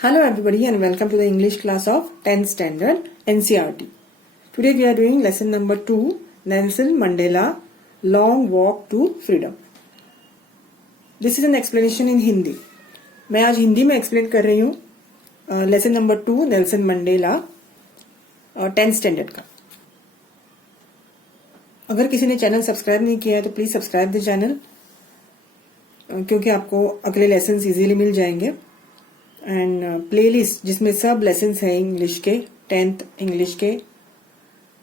Hello everybody and welcome to the English class of 10th standard NCERT. Today we are doing lesson number 2, Nelson Mandela Long Walk to Freedom. This is an explanation in Hindi. मैं आज हिंदी में explain कर रही हूँ lesson number 2 Nelson Mandela 10th standard का. अगर किसी ने चैनल सब्सक्राइब नहीं किया है तो प्लीज सब्सक्राइब द चैनल, क्योंकि आपको अगले लेसन इजीली मिल जाएंगे. एंड प्लेलिस्ट जिसमें सब लेसन्स हैं इंग्लिश के 10th इंग्लिश के,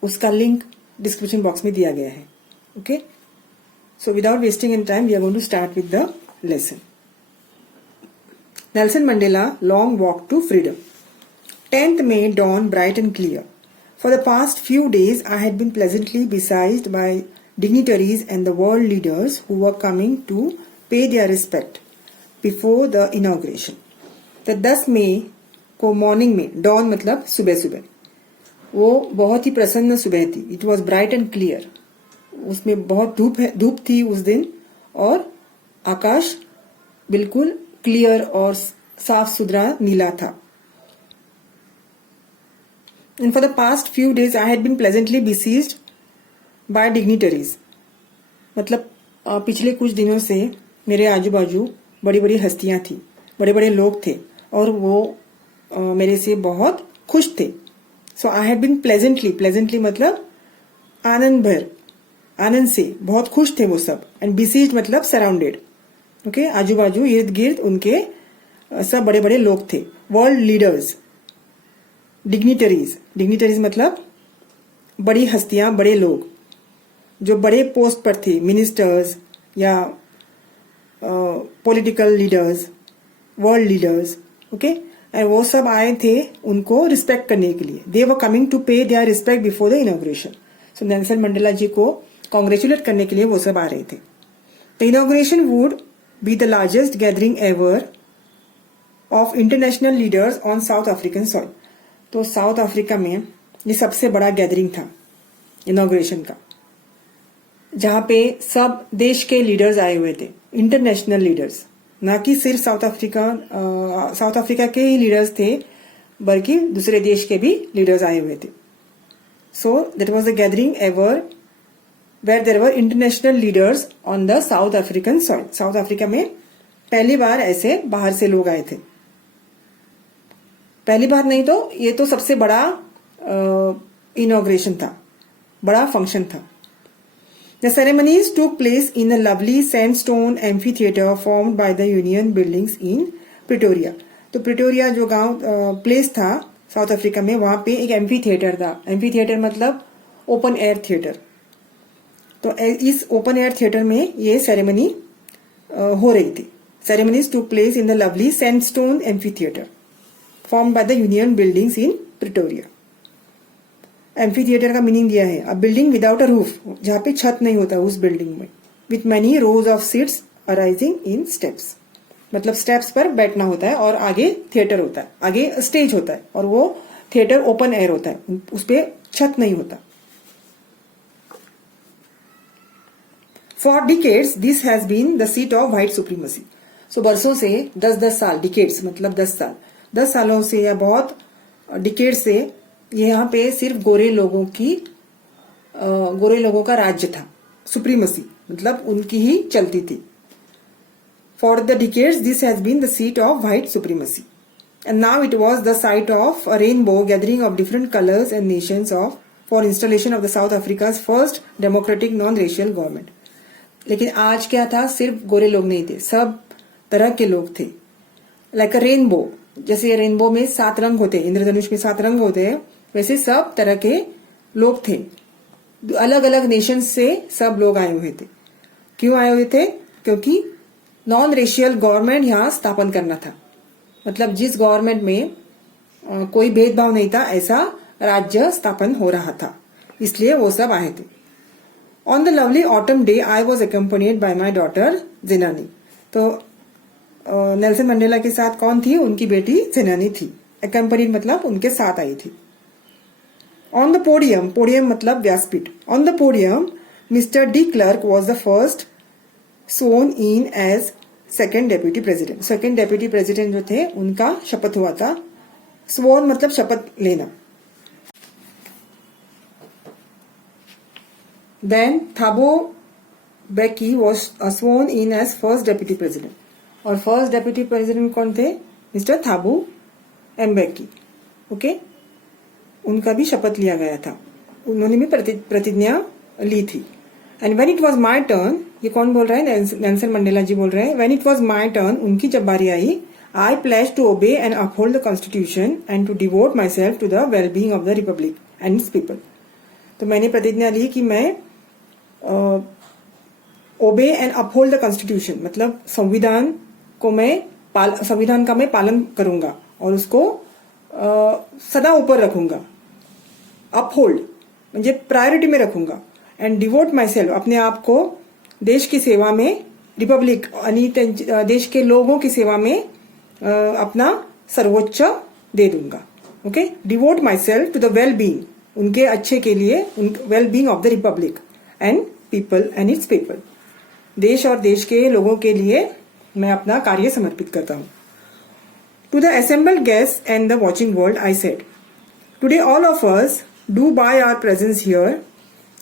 उसका लिंक डिस्क्रिप्शन बॉक्स में दिया गया है. Okay, so without wasting in time we are going to start with the lesson. Nelson Mandela Long Walk to Freedom. 10th May dawned bright and clear. For the past few days I had been pleasantly besieged by dignitaries and the world leaders who were coming to pay their respect before the inauguration. The 10 मई को morning में, dawn मतलब सुबह सुबह, वो बहुत ही प्रसन्न सुबह थी. It was bright and clear. उसमें बहुत धूप थी उस दिन और आकाश बिल्कुल क्लियर और साफ सुथरा नीला था. And for the past few days I had been pleasantly besieged by dignitaries. मतलब पिछले कुछ दिनों से मेरे आजू बाजू बड़ी बड़ी हस्तियां थी, बड़े बड़े लोग थे और वो मेरे से बहुत खुश थे. So I had been pleasantly मतलब आनंद से बहुत खुश थे वो सब. And besieged मतलब सराउंडेड. ओके, आजू बाजू इर्द गिर्द उनके सब बड़े बड़े लोग थे. वर्ल्ड लीडर्स, डिग्निटरीज मतलब बड़ी हस्तियां, बड़े लोग जो बड़े पोस्ट पर थे, मिनिस्टर्स या political leaders, world leaders. Okay, and वो सब आए थे उनको रिस्पेक्ट करने के लिए. They were coming to pay their respect before the inauguration. So Nelson Mandela ji को कॉन्ग्रेचुलेट करने के लिए वो सब आ रहे थे. The inauguration would be the largest gathering ever of international leaders on South African soil. तो साउथ अफ्रीका में ये सबसे बड़ा गैदरिंग था इनॉग्रेशन का, जहां पे सब देश के लीडर्स आए हुए थे, इंटरनेशनल लीडर्स, ना कि सिर्फ साउथ अफ्रीका के ही लीडर्स थे, बल्कि दूसरे देश के भी लीडर्स आए हुए थे. So that was the gathering ever where there were international leaders on the South African soil. South Africa में पहली बार ऐसे बाहर से लोग आए थे. पहली बार नहीं तो ये तो सबसे बड़ा इनॉग्रेशन था, बड़ा फंक्शन था. The ceremonies took place in a lovely sandstone amphitheater formed by the Union Buildings in Pretoria. तो प्रिटोरिया जो गांव प्लेस था साउथ अफ्रीका में, वहां पे एक एम्फी थिएटर था. एम्फी थिएटर मतलब ओपन एयर थिएटर. तो इस ओपन एयर थिएटर में ये सेरेमनी हो रही थी. Ceremonies to place in the lovely sandstone amphitheatre form by the union buildings in Pretoria. Amphitheatre का मीनिंग दिया है, a building without a roof, जहां पे छत नहीं होता उस बिल्डिंग में, with many rows of seats arising in steps. मतलब स्टेप्स पर बैठना होता है और आगे थिएटर होता है, आगे स्टेज होता है और वो थिएटर ओपन एयर होता है, उस पर छत नहीं होता. For decades, this has been the seat of white supremacy. So बरसों से 10 साल, decades मतलब 10 साल, 10 सालों से या बहुत डिकेड से यहाँ पे सिर्फ गोरे लोगों का राज्य था. सुप्रीमसी मतलब उनकी ही चलती थी. For the decades, this has been the seat of white supremacy. And now it was the site of a rainbow gathering of different colors and nations for installation of the South Africa's first democratic non-racial government. लेकिन आज क्या था, सिर्फ गोरे लोग नहीं थे, सब तरह के लोग थे. लाइक अ रेनबो, जैसे रेनबो में 7 रंग होते हैं, इंद्रधनुष में 7 रंग होते हैं, वैसे सब तरह के लोग थे. अलग अलग नेशन से सब लोग आए हुए थे. क्यों आए हुए थे? क्योंकि नॉन रेशियल गवर्नमेंट यहाँ स्थापन करना था. मतलब जिस गवर्नमेंट में कोई भेदभाव नहीं था, ऐसा राज्य स्थापन हो रहा था, इसलिए वो सब आए थे. On the lovely autumn day, I was accompanied by my daughter Zenani. तो नेल्सन मंडेला के साथ कौन थी? उनकी बेटी जेनानी थी. Accompanied मतलब उनके साथ आई थी. On the podium मतलब व्यासपीठ. On the podium, Mr. De Klerk was the first sworn in as second deputy president. Second deputy president जो थे उनका शपथ हुआ था। स्वोन मतलब शपथ लेना। Then Mbeki was sworn in as first deputy president. और फर्स्ट डेप्यूटी प्रेसिडेंट कौन थे? मिस्टर थाबू एम्बेकी। ओके, उनका भी शपथ लिया गया था, उन्होंने भी प्रतिज्ञा ली थी। And when it was my turn, ये कौन बोल रहा है? नेल्सन मंडेला जी बोल रहे हैं। When it was my turn, उनकी जब बारी आई, I pledge to obey and uphold the constitution and to devote myself to the well being of the republic and its people. तो मैंने प्रतिज्ञा ली कि मैं ओबे एंड अपहोल्ड द कॉन्स्टिट्यूशन मतलब संविधान का मैं पालन करूंगा और उसको सदा ऊपर रखूंगा। अपहोल्ड म्हणजे प्रायोरिटी में रखूंगा। एंड डिवोट माई सेल्फ, अपने आप को देश की सेवा में, रिपब्लिक आणि देश के लोगों की सेवा में अपना सर्वोच्च दे दूंगा। Okay, devote myself to the well being, उनके अच्छे के लिए, well being of the republic and people and its people, देश और देश के लोगों के लिए मैं अपना कार्य समर्पित करता हूं। To the assembled guest and the watching world I said, today all of us do by our presence here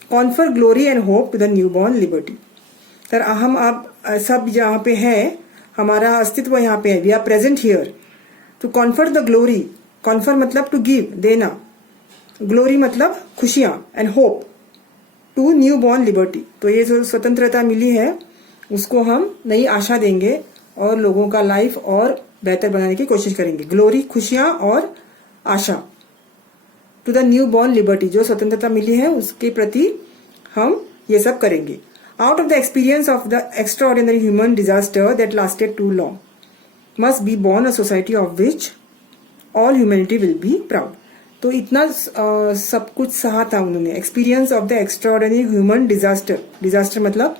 confer glory and hope to the new born liberty. तर हम आप सब यहाँ पे हैं, हमारा अस्तित्व यहाँ पे है। We are present here to confer the glory. Confer मतलब टू गिव, देना। ग्लोरी मतलब खुशियां, and hope to new born liberty. तो ये जो स्वतंत्रता मिली है उसको हम नई आशा देंगे और लोगों का लाइफ और बेहतर बनाने की कोशिश करेंगे। ग्लोरी खुशियां और आशा। To the new born liberty, जो स्वतंत्रता मिली है उसके प्रति हम ये सब करेंगे। Out of the experience of the extraordinary human disaster that lasted too long must be born a society of which all humanity will be proud. तो इतना सब कुछ सहा था उन्होंने। Experience of the extraordinary human disaster, disaster मतलब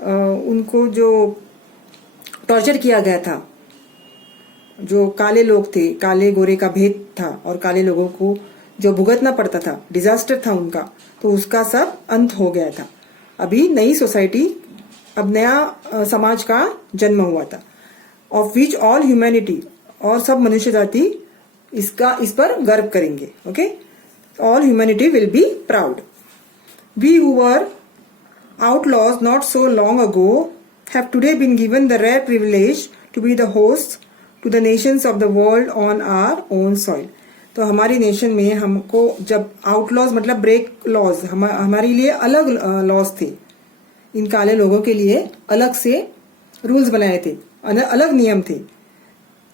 उनको जो टॉर्चर किया गया था, जो काले लोग थे, काले गोरे का भेद था और काले लोगों को जो भुगतना पड़ता था, डिजास्टर था उनका, तो उसका सब अंत हो गया था। अभी नई सोसाइटी, अब नया समाज का जन्म हुआ था। ऑफ विच ऑल ह्यूमैनिटी, और सब मनुष्य जाति इस पर गर्व करेंगे। Okay, all humanity will be proud. We who were outlaws not so long ago have today been given the rare privilege to be the hosts to the nations of the world on our own soil। तो हमारी nation में हमको जब outlaws मतलब break laws, हमारे लिए अलग laws थे, इन काले लोगों के लिए अलग से रूल्स बनाए थे, अलग नियम थे।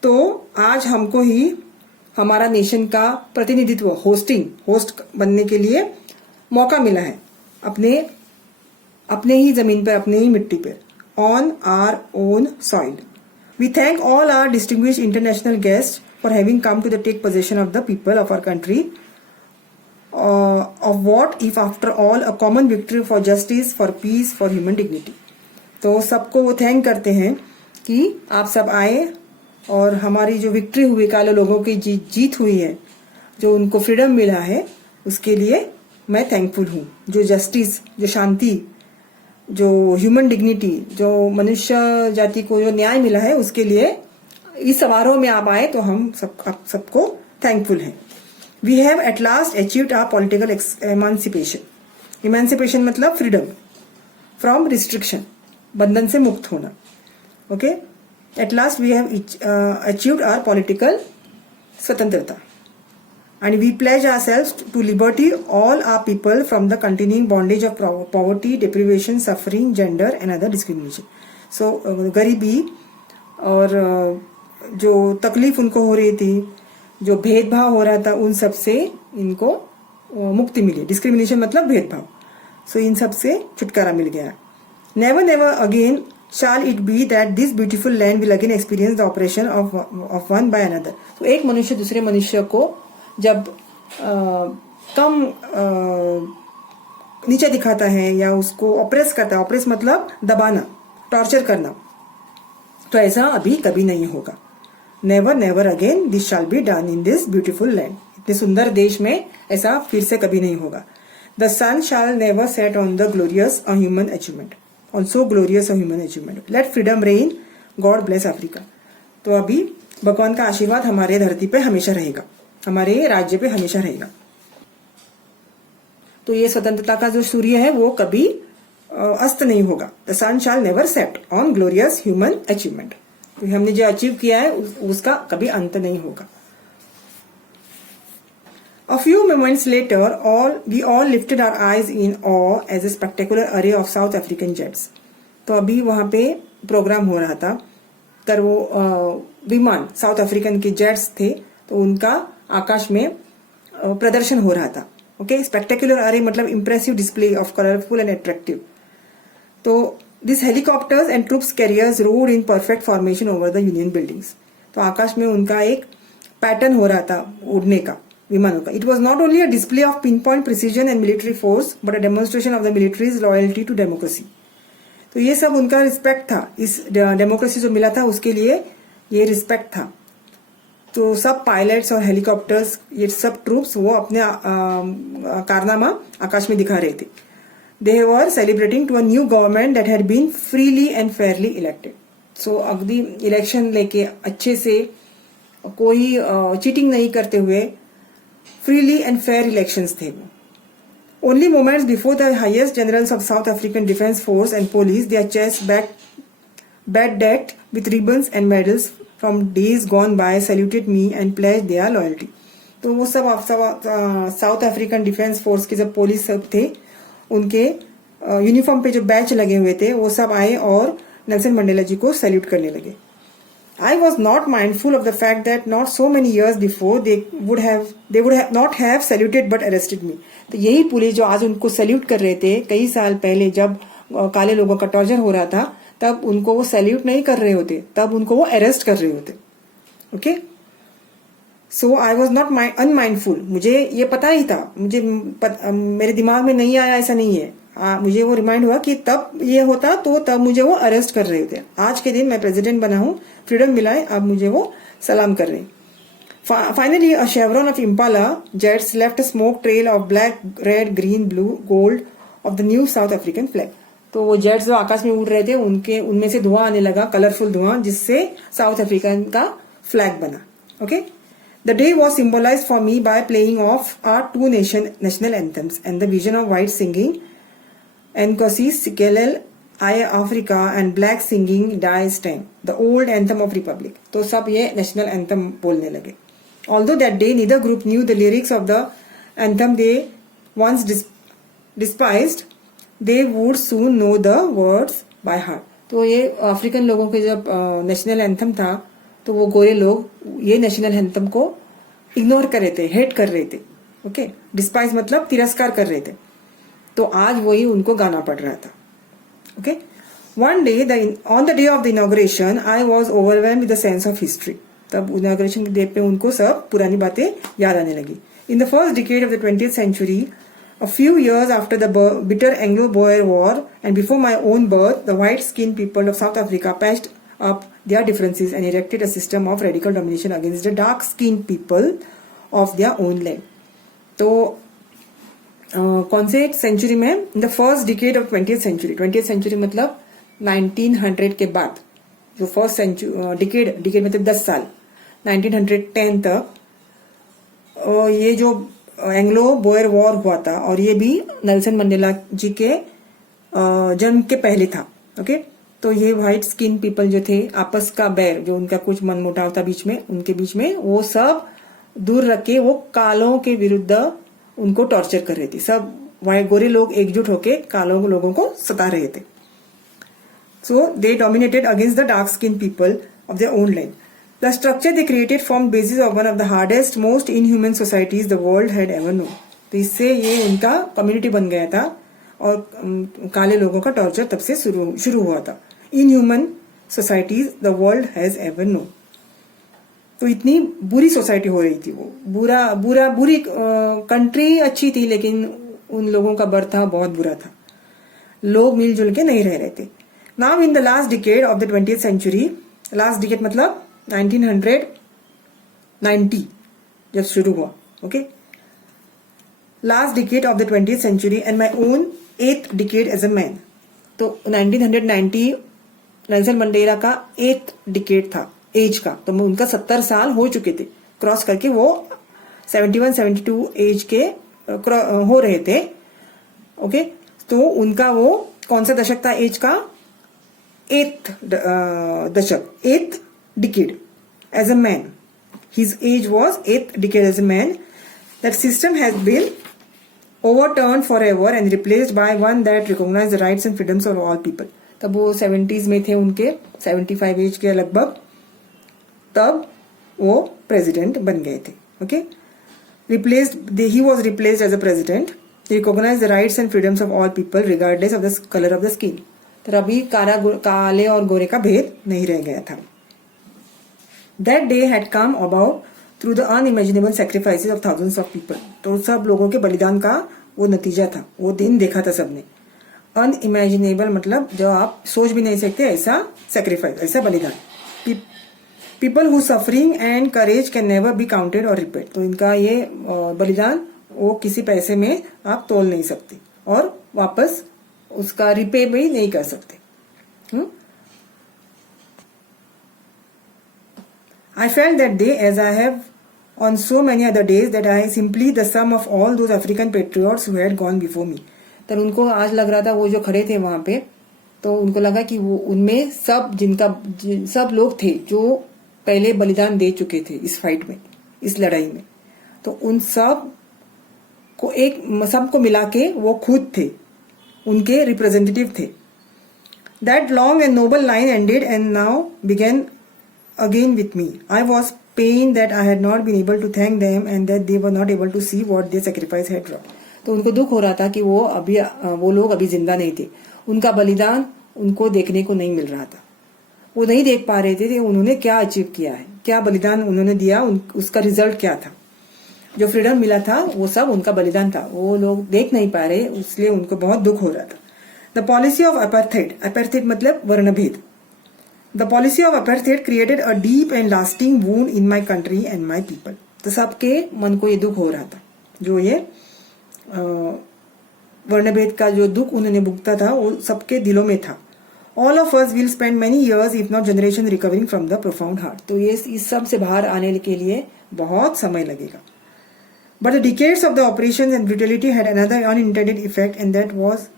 तो आज हमको ही हमारा नेशन का प्रतिनिधित्व, होस्ट बनने के लिए मौका मिला है अपने ही जमीन पर, अपने ही मिट्टी पर, on our own soil. We thank all our distinguished international guest for having come to the take possession of the people of our country of what if after all a common victory for justice, for peace, for human dignity. तो सबको वो thank करते हैं कि आप सब आए और हमारी जो विक्ट्री हुई, काले लोगों की जीत हुई है, जो उनको फ्रीडम मिला है, उसके लिए मैं थैंकफुल हूँ। जो जस्टिस, जो शांति, जो ह्यूमन डिग्निटी, जो मनुष्य जाति को जो न्याय मिला है, उसके लिए इस समारोह में आप आए तो हम सबको थैंकफुल हैं। We have at last achieved our political emancipation. Emancipation मतलब फ्रीडम फ्रॉम रिस्ट्रिक्शन, बंधन से मुक्त होना। Okay, at last we have achieved our political स्वतंत्रता। And we pledge ourselves to liberty all our people from the continuing bondage of poverty, deprivation, suffering, gender and other discrimination. So गरीबी और जो तकलीफ उनको हो रही थी, जो भेदभाव हो रहा था, उन सब से इनको मुक्ति मिली। डिस्क्रिमिनेशन मतलब भेदभाव। सो इन सब से छुटकारा मिल गया। Never, never again shall it be that this beautiful land will again experience the oppression of one by another. तो एक मनुष्य दूसरे मनुष्य को जब कम नीचे दिखाता है या उसको ऑप्रेस करता है, ऑप्रेस मतलब दबाना, टॉर्चर करना, तो ऐसा अभी कभी नहीं होगा। Never never again this shall be done in this beautiful land. इतने सुंदर देश में ऐसा फिर से कभी नहीं होगा। The sun shall never set on the glorious human achievement, on so glorious human achievement. Let freedom reign God bless Africa. तो अभी भगवान का आशीर्वाद हमारे धरती पे हमेशा रहेगा, हमारे राज्य पे हमेशा रहेगा। तो ये स्वतंत्रता का जो सूर्य है वो कभी अस्त नहीं होगा। The sun shall never set on glorious human achievement. तो हमने जो अचीव किया है उसका कभी अंत नहीं होगा। A few moments later, we all lifted our eyes in awe as a spectacular array of South African jets. तो अभी वहां पे प्रोग्राम हो रहा था, तर वो विमान साउथ अफ्रीकन के जेट्स थे, तो उनका आकाश में प्रदर्शन हो रहा था। ओके, स्पेक्टेकुलर अरे मतलब impressive display of colourful and attractive. तो this helicopters and troops carriers rode in perfect formation over the union Buildings. तो आकाश में उनका एक पैटर्न हो रहा था उड़ने का, विमानों का। It was not only a display of pinpoint precision and military force but a demonstration of the military's loyalty to democracy. तो ये सब उनका रिस्पेक्ट था, इस डेमोक्रेसी जो मिला था उसके लिए ये रिस्पेक्ट था। तो सब पायलट्स और हेलीकॉप्टर्स, ये सब ट्रूप्स वो अपने कारनामा आकाश में दिखा रहे थे। They were celebrating to a new government that had been freely and fairly elected. So अगदी इलेक्शन लेके अच्छे से, कोई चीटिंग नहीं करते हुए फ्रीली एंड फेयर इलेक्शंस थे वो। Only moments before the highest generals of South African Defence Force and police, their chests bedecked with ribbons and medals from days gone by, saluted me and pledged their loyalty. तो वो सब south African defence force के जब police सब थे, उनके uniform पे जो बैच लगे हुए थे वो सब आए और नेल्सन मंडेला जी को सैल्यूट करने लगे। I was not mindful of the fact that not so many years before they would have not have saluted but arrested me. तो यही पुलिस जो आज उनको सैल्यूट कर रहे थे, कई साल पहले जब काले लोगों का टॉर्चर हो रहा था, तब उनको वो सैल्यूट नहीं कर रहे होते, तब उनको वो अरेस्ट कर रहे होते। Okay, so I was not unmindful. मुझे ये पता ही था, मेरे दिमाग में नहीं आया, ऐसा नहीं है। मुझे वो रिमाइंड हुआ कि तब ये होता तो तब मुझे वो अरेस्ट कर रहे होते। आज के दिन मैं प्रेसिडेंट बना हूं, फ्रीडम मिला है, अब मुझे वो सलाम कर रहे हैं। Finally, a chevron of Impala jets left a smoke trail of black, red, green, blue, gold of the new South African flag. तो वो जेट्स जो आकाश में उड़ रहे थे, उनमें से धुआं आने लगा, कलरफुल धुआं, जिससे साउथ अफ्रीकन का फ्लैग बना। Okay, the day was symbolised for me by playing of our two national anthems and the vision of white singing Nkosi Sikelel I Africa and black singing Die Stem, the old anthem of republic. तो सब ये national anthem बोलने लगे। Although that day neither group knew the lyrics of the anthem they once despised, they would soon know the words by heart. तो ये African लोगों के जब नेशनल एंथम था, तो वो गोरे लोग ये नेशनल एंथम को इग्नोर कर रहे थे, हेट कर रहे थे। ओके, डिस्पाइज मतलब तिरस्कार कर रहे थे। तो आज वही उनको गाना पड़ रहा था। Okay, one day on the day of the inauguration I was overwhelmed with the sense of history. तब इनॉग्रेशन के डे पे उनको सब पुरानी बातें याद आने लगी। In the first decade of the 20th century, a few years after the bitter Anglo-Boer War and before my own birth, the white-skinned people of South Africa patched up their differences and erected a system of radical domination against the dark-skinned people of their own land. तो कौन से century में? In the first decade of 20th century। 20th century मतलब 1900 के बाद जो first century decade मतलब 10 साल, 1910 तक ये जो एंग्लो बोयर वॉर हुआ था, और ये भी नेल्सन मंडेला जी के जन्म के पहले था। ओके, तो ये व्हाइट स्किन पीपल जो थे, आपस का बैर, जो उनका कुछ मनमुटाव था बीच में, उनके बीच में, वो सब दूर रख के वो कालों के विरुद्ध उनको टॉर्चर कर रही थी। सब वाइट गोरे लोग एकजुट होके कालों लोगों को सता रहे थे। So they dominated against the dark skin people of their own land. The structure they created form basis of one of the hardest most inhuman societies the world had ever known. तो इससे ये उनका community बन गया था, और काले लोगों का टॉर्चर तब से शुरू हुआ था। Inhuman societies the world has ever known. तो इतनी बुरी सोसाइटी हो रही थी वो, बुरी कंट्री अच्छी थी, लेकिन उन लोगों का बर्ताव बहुत बुरा था। लोग मिलजुल के नहीं रह रहे थे। Now in the last decade of the 20th century, last decade मतलब 1990 जब शुरू हुआ। Okay, last decade of the 20th century and my own 8th decade as a man. तो 1990 नेल्सन मंडेला का 8th डिकेड था एज का, तो उनका 70 साल हो चुके थे, क्रॉस करके वो 71-72 एज के हो रहे थे। ओके, तो उनका वो कौन सा दशक था एज का? 8th दशक, 8th decade as a man. His age was 8th decade as a man. That system has been overturned forever and replaced by one that recognizes the rights and freedoms of all people. तब वो 70s में थे, उनके 75 as के लगभग, तब वो president बन गए थे। Okay, he was replaced as a president. He recognized the rights and freedoms of all people regardless of the color of the skin. तो अभी काले और गोरे का भेद नहीं रह गया था। That day had come about through the unimaginable sacrifices of thousands of people. तो सब लोगों के बलिदान का वो नतीजा था, वो दिन देखा था सबने। अनइमेजिनेबल मतलब जो आप सोच भी नहीं सकते ऐसा सेक्रीफाइस, ऐसा बलिदान। People who suffering and courage can never be counted और रिपीट। तो इनका ये बलिदान वो किसी पैसे में आप तोल नहीं सकते और वापस उसका रिपे भी नहीं कर सकते। I felt that day, as I have on so many other days, that I simply the sum of all those African patriots who had gone before me. तो उनको आज लग रहा था, वो जो खड़े थे वहां पे, तो उनको लगा कि वो उनमें सब लोग थे जो पहले बलिदान दे चुके थे इस फाइट में, इस लड़ाई में। तो उन सबको मिला के वो खुद थे, उनके रिप्रेजेंटेटिव थे। That long and noble line ended and now began again with me. I was pained that I had not been able to thank them and that they were not able to see what their sacrifice had wrought. तो उनको दुख हो रहा था कि वो लोग अभी जिंदा नहीं थे, उनका बलिदान उनको देखने को नहीं मिल रहा था, वो नहीं देख पा रहे थे कि उन्होंने क्या अचीव किया है, क्या बलिदान उन्होंने दिया, उसका रिजल्ट क्या था, जो फ्रीडम मिला था वो सब उनका बलिदान था, वो लोग देख नहीं पा रहे, इसलिए उनको बहुत दुख हो रहा था। The policy of apartheid, apartheid मतलब वर्णभेद। The policy of apartheid created a deep and lasting wound in my country and my people. तो सबके मन को ये दुख हो रहा था, जो ये वर्णभेद का जो दुख उन्होंने भुगता था वो सबके दिलों में था। All of us will spend many years if not generation recovering from the profound heart. तो ये इस सब से बाहर आने के लिए बहुत समय लगेगा। But the decades of the operations and brutality had another unintended effect, and that was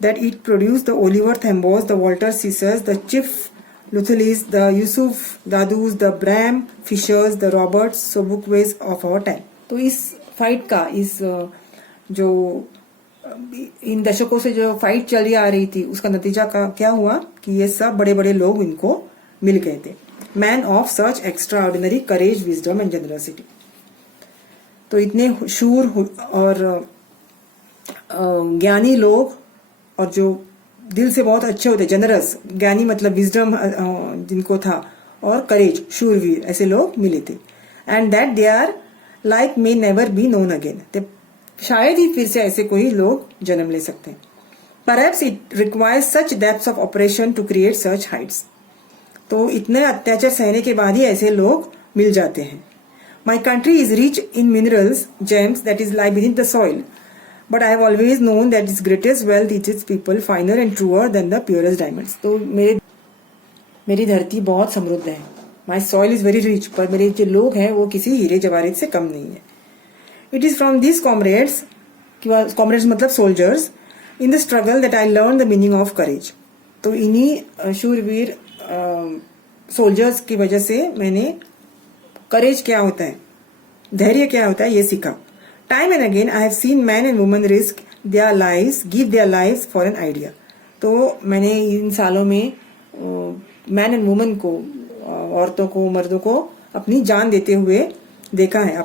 that it produced the Oliver Thambos, the Walter Scissors, the Chief Lutherleys, the Yusuf Dadus, the Bram Fishers, the Robert Sobukways of our time. तो इस fight का, इस जो इन दशकों से जो fight चली आ रही थी, उसका नतीजा का क्या हुआ कि ये सब बड़े बड़े लोग इनको मिल गए थे। Man of such extraordinary courage, wisdom and generosity. तो इतने शूर और ज्ञानी लोग और जो दिल से बहुत अच्छे होते, जनरस, ज्ञानी मतलब विजडम जिनको था, और करेज, शूरवीर, ऐसे लोग मिले थे। And that they are like may never be known again. शायद ही फिर से ऐसे कोई लोग जन्म ले सकते हैं। Perhaps it requires such depths of oppression to create such heights. तो इतने अत्याचार सहने के बाद ही ऐसे लोग मिल जाते हैं। My country is rich in minerals, gems that is lie beneath the soil. But I have always known that its greatest wealth is its people, finer and truer than the purest diamonds. तो मेरी धरती बहुत समृद्ध है। My soil is very rich, पर मेरे जो लोग हैं वो किसी हीरे जवाहरात से कम नहीं है। It is from these comrades मतलब soldiers, in the struggle that I learned the meaning of courage. तो इन्हीं शूरवीर सोल्जर्स की वजह से मैंने करेज क्या होता है, धैर्य क्या होता है, ये सीखा। Time and again I have seen man and women risk their lives, give their lives for an idea. तो मैंने इन सालों में मैन एंड वुमेन को, औरतों को, मर्दों को अपनी जान देते हुए देखा है।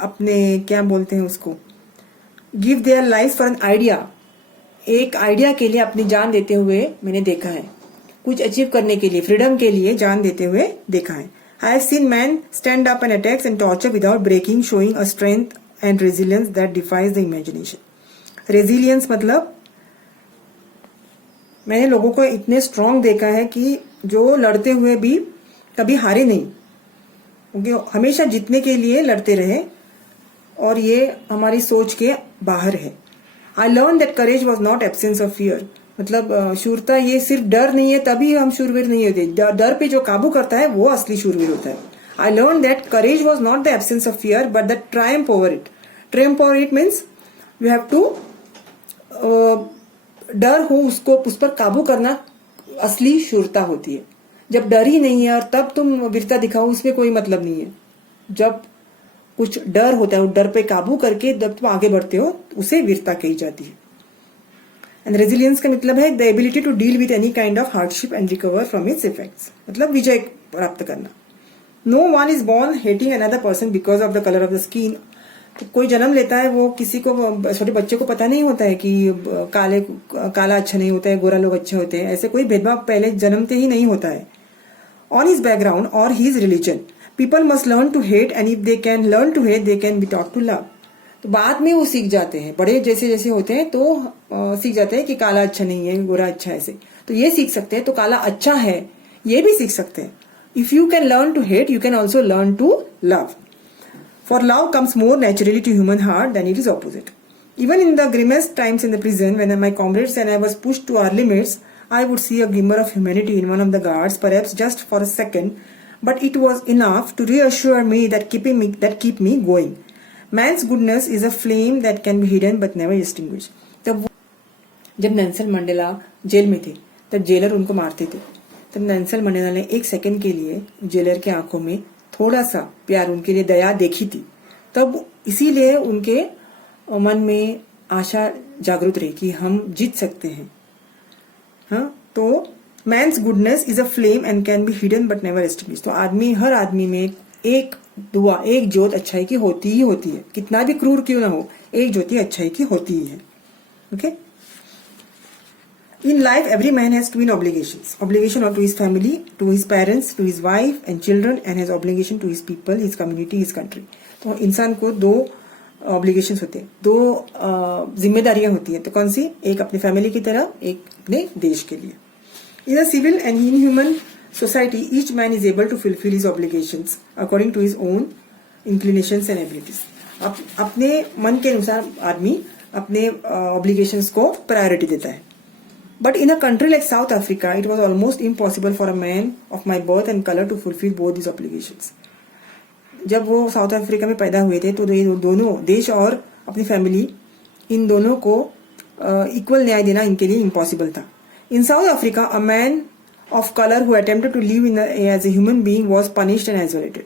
अपने क्या बोलते हैं उसको, give their life for an idea, एक आइडिया के लिए अपनी जान देते हुए मैंने देखा है। कुछ अचीव करने के लिए, फ्रीडम के लिए जान देते हुए देखा है। I have seen man stand up and attacks and torture without breaking, showing a strength and resilience that defies the imagination. Resilience मतलब मैंने लोगों को इतने स्ट्रांग देखा है कि जो लड़ते हुए भी कभी हारे नहीं, क्योंकि हमेशा जीतने के लिए लड़ते रहे, और ये हमारी सोच के बाहर है। I learned that courage was not absence of fear, मतलब शूरता ये सिर्फ डर नहीं है तभी हम शूरवीर नहीं होते, डर पे जो काबू करता है वो असली शूरवीर होता है. I learn that courage was not the absence of fear but the triumph over it. Triumph over it means you have to डर हो उसको उस पर काबू करना असली शूरता होती है. जब डर ही नहीं है और तब तुम वीरता दिखाओ उसमें कोई मतलब नहीं है. जब कुछ डर होता है उस डर पे काबू करके जब तुम आगे बढ़ते हो उसे वीरता कही जाती है. एंड रेजिलियंस का मतलब है the ability to deal with any kind of hardship and recover from its effects. मतलब विजय प्राप्त करना. No one is born hating another person because of the colour of the skin. तो कोई जन्म लेता है वो किसी को, छोटे बच्चे को पता नहीं होता है कि काला अच्छा नहीं होता है, गोरा लोग अच्छे होते हैं. ऐसे कोई भेदभाव पहले जन्मते ही नहीं होता है. ऑन हिज बैकग्राउंड और his religion people must learn to hate and if they can learn to hate they can be taught to love. तो बाद में वो सीख जाते हैं, बड़े जैसे जैसे होते हैं तो सीख जाते हैं कि काला अच्छा नहीं है, गोरा अच्छा है. ऐसे तो ये सीख सकते हैं, तो काला अच्छा है ये भी सीख सकते हैं. If you can learn to hate you can also learn to love. For love comes more naturally to human heart than it is opposite. Even in the grimmest times in the prison, when my comrades and I was pushed to our limits, I would see a glimmer of humanity in one of the guards, perhaps just for a second, but it was enough to reassure me that keep me going. Man's goodness is a flame that can be hidden but never extinguished. जब Nelson Mandela jail में थे तब jailer उनको मारते थे. तब Nelson Mandela ने एक सेकंड के लिए जेलर के आंखों में थोड़ा सा प्यार, उनके लिए दया देखी थी. तब इसीलिए उनके मन में आशा जागृत रही कि हम जीत सकते हैं. हाँ, तो man's goodness is a flame and can be hidden but never extinguish. तो हर आदमी में एक दुआ, एक ज्योत अच्छाई की होती ही होती है. कितना भी क्रूर क्यों ना हो, एक ज्योति अच्छाई की होती ही है. Okay. In life, every man has twin obligations. Obligation to his family, to his parents, to his wife and children, and has obligation to his people, his community, his country. तो इंसान को दो obligations होते हैं, दो जिम्मेदारियां होती हैं. तो कौन सी? एक अपनी फैमिली की तरह, एक अपने देश के लिए. In a civil and inhuman society, each man is able to fulfill his obligations according to his own inclinations and abilities. अपने मन के अनुसार आदमी अपने obligations को प्रायोरिटी देता है. But in a country like South Africa, it was almost impossible for a man of my birth and color to fulfill both these obligations. जब वो साउथ अफ्रीका में पैदा हुए थे तो ये दोनों देश और अपनी फैमिली, इन दोनों को इक्वल न्याय देना इनके लिए इम्पॉसिबल था. In South Africa a man of colour who attempted to live in as a human being was punished and isolated.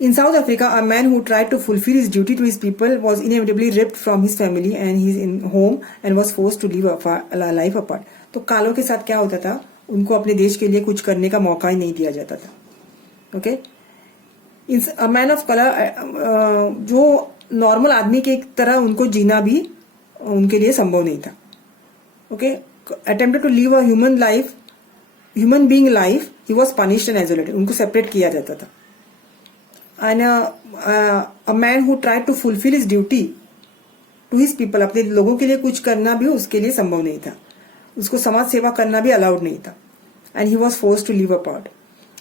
In South Africa, a man who tried to fulfill his duty to his people was inevitably ripped from his family and his home and was forced to live a life apart. तो कालों के साथ क्या होता था, उनको अपने देश के लिए कुछ करने का मौका ही नहीं दिया जाता था. Okay. a man of color, जो नॉर्मल आदमी के तरह उनको जीना भी उनके लिए संभव नहीं था. Okay. Attempted to live a human being life, he was punished and isolated. उनको सेपरेट किया जाता था. And a man who tried to fulfill his duty to his people, अपने लोगों के लिए कुछ करना भी उसके लिए संभव नहीं था. उसको समाज सेवा करना भी अलाउड नहीं था. And he was forced to live apart.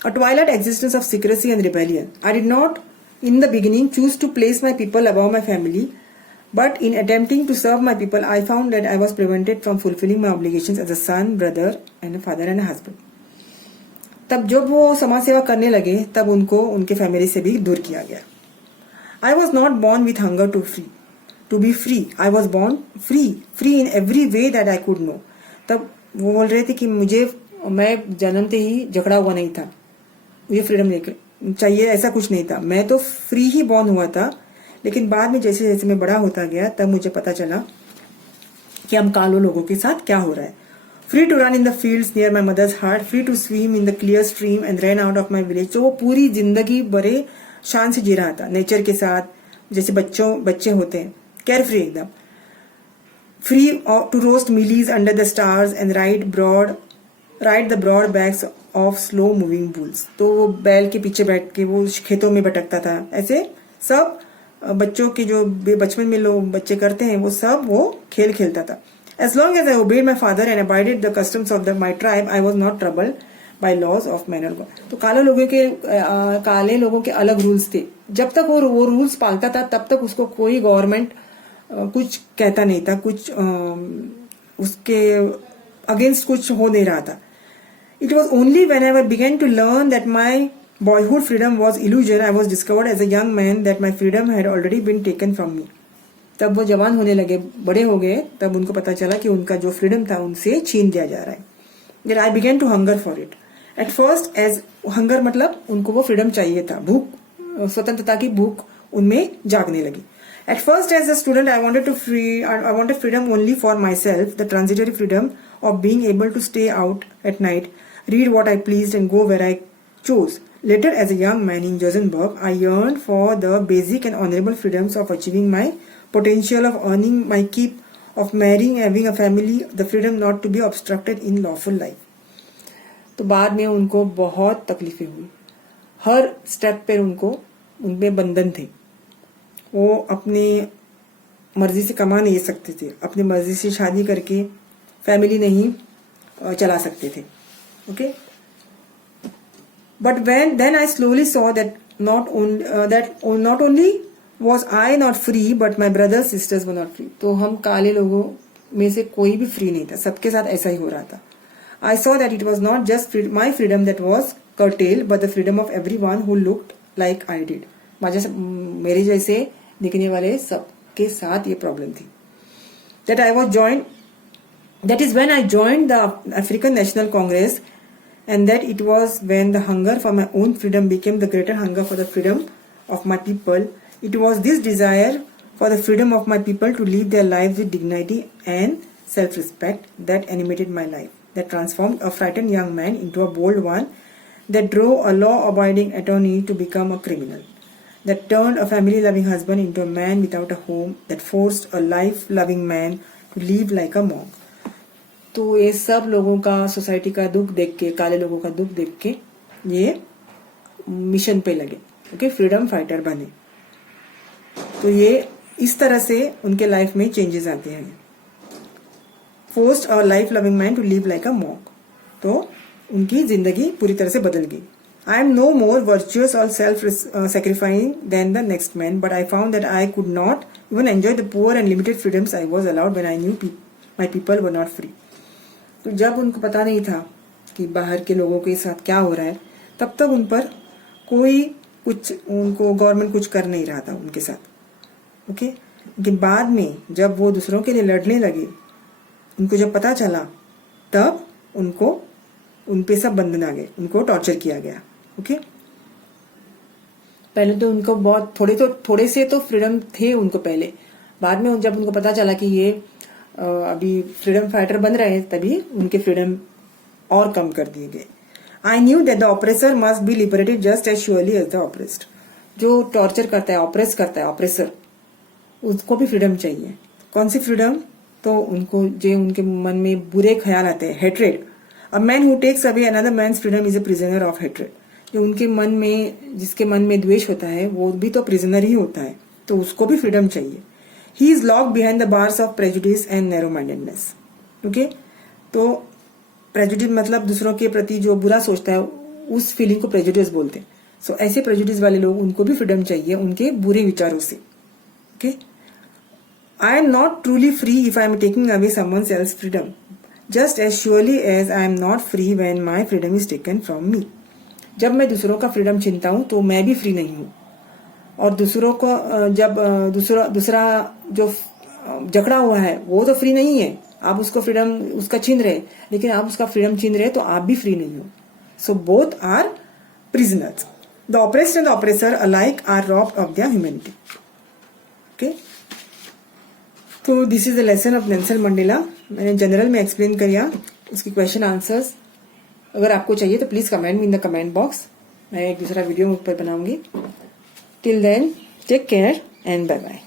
A twilight existence of secrecy and rebellion. I did not in the beginning choose to place my people above my family, but in attempting to serve my people, I found that I was prevented from fulfilling my obligations as a son, brother, and a father and a husband. तब जब वो समाज सेवा करने लगे तब उनको उनके फैमिली से भी दूर किया गया. I was not born with hunger to be free. I was born free in every way that I could know. तब वो बोल रहे थे कि मैं जन्मते ही झगड़ा हुआ नहीं था, मुझे फ्रीडम लेकर चाहिए, ऐसा कुछ नहीं था. मैं तो फ्री ही बॉर्न हुआ था. लेकिन बाद में जैसे जैसे मैं बड़ा होता गया तब मुझे पता चला कि हम कालो लोगों के साथ क्या हो रहा है. Free to run in the fields near my mother's heart, free to swim in the clear stream and ran out of my village. तो वो पूरी जिंदगी बड़े शान से जी रहा था नेचर के साथ, जैसे बच्चे होते हैं, केयर फ्री एकदम. Free to roast mealies under the stars and ride the broad backs of slow moving bulls. तो वो बैल के पीछे बैठ के वो खेतों में भटकता था. ऐसे सब बच्चों के जो बचपन में लोग बच्चे करते हैं वो सब वो खेल खेलता था. As long as I obeyed my father and abided the customs of my tribe, I was not troubled by laws of man or God. तो काले लोगों के अलग रूल्स थे. जब तक वो रूल्स पालता था तब तक उसको कोई गवर्नमेंट कुछ कहता नहीं था, कुछ उसके अगेंस्ट कुछ हो नहीं रहा था. It was only when I began to learn that my boyhood freedom was illusion, I was discovered as a young man that my freedom had already been taken from me. तब वो जवान होने लगे, बड़े हो गए, तब उनको पता चला कि उनका जो फ्रीडम था उनसे छीन दिया जा रहा है. Then I began to hunger for it. At first, as hunger मतलब उनको वो फ्रीडम चाहिए था, भूख, स्वतंत्रता की भूख उनमें जागने लगी. At first, as a student, I wanted freedom only for myself, the transitory freedom of being able to stay out at night, read what I pleased and go where I chose. Later, as a young man in Josenberg, I yearned for the basic and honorable freedoms of achieving my potential, of earning my keep, of marrying, having a family, the freedom not to be obstructed in lawful life. तो बाद में उनको बहुत तकलीफें हुई. हर step पे उनपे बंधन थे. वो अपने मर्जी से कमा नहीं सकते थे, अपनी मर्जी से शादी करके फैमिली नहीं चला सकते थे. Okay, but then I slowly saw that not only was I not free, but my brothers sisters were not free. तो हम काले लोगों में से कोई भी फ्री नहीं था, सबके साथ ऐसा ही हो रहा था. I saw that it was not just my freedom that was curtailed, but the freedom of everyone who looked like I did. मेरे जैसे दिखने वाले सबके साथ ये प्रॉब्लम थी. That is when I joined the African National Congress, and that it was when the hunger for my own freedom became the greater hunger for the freedom of my people. It was this desire for the freedom of my people to live their lives with dignity and self-respect that animated my life, that transformed a frightened young man into a bold one, that drove a law-abiding attorney to become a criminal, that turned a family-loving husband into a man without a home, that forced a life-loving man to live like a monk. तो ये सब लोगों का, society का दुख देख के, काले लोगों का दुख देख के ये मिशन पे लगे. ओके, फ्रीडम फाइटर बने. तो ये इस तरह से उनके लाइफ में चेंजेस आते हैं. Forced a life loving man to live like a monk. तो उनकी जिंदगी पूरी तरह से बदल गई. I am no more virtuous or self-sacrificing than the next man, but I found that I could not even enjoy the poor and limited freedoms I was allowed when I knew my people were not free. तो जब उनको पता नहीं था कि बाहर के लोगों के साथ क्या हो रहा है, तब तक उन पर उनको गवर्नमेंट कुछ कर नहीं रहा था उनके साथ. ओके, लेकिन बाद में जब वो दूसरों के लिए लड़ने लगे, उनको जब पता चला, तब उन पे सब बंधन आ गए, उनको टॉर्चर किया गया. ओके, पहले तो उनको बहुत थोड़े से तो फ्रीडम थे उनको पहले. बाद में जब उनको पता चला कि ये अभी फ्रीडम फाइटर बन रहे हैं, तभी उनके फ्रीडम और कम कर दिए गए. I knew that the oppressor must be liberated just as surely as the oppressed. जो टॉर्चर करता है, ऑपरेस करता है, ऑपरेसर, उसको भी फ्रीडम चाहिए. कौन सी फ्रीडम? तो उनको जो उनके मन में बुरे ख्याल आते हैं, hatred. A man who takes away another man's freedom is a prisoner of hatred. जो उनके मन में, जिसके मन में द्वेष होता है, वो भी तो प्रिजनर ही होता है, तो उसको भी फ्रीडम चाहिए. He is locked behind the bars of prejudice and narrow-mindedness. Okay, तो प्रेजुडिस मतलब दूसरों के प्रति जो बुरा सोचता है, उस फीलिंग को प्रेजुडिस बोलते हैं. सो ऐसे प्रेजुडिस वाले लोग, उनको भी फ्रीडम चाहिए उनके बुरे विचारों से. Okay, I am not truly free if I am taking away someone else's freedom, just as surely as I am not free when my freedom is taken from me. जब मैं दूसरों का फ्रीडम छीनता हूं, तो मैं भी फ्री नहीं हूं. और दूसरों को जब दूसरा जो जकड़ा हुआ है, वो तो फ्री नहीं है. आप उसको फ्रीडम उसका छीन रहे, लेकिन आप उसका फ्रीडम छीन रहे, तो आप भी फ्री नहीं हो. So both are prisoners. The oppressed and the oppressor alike are robbed of their humanity. Okay, तो this is the lesson of Nelson Mandela. मैंने जनरल में एक्सप्लेन किया, उसकी क्वेश्चन आंसर्स अगर आपको चाहिए तो please comment in the comment box. मैं एक दूसरा वीडियो ऊपर बनाऊंगी. Till then, take care and bye-bye.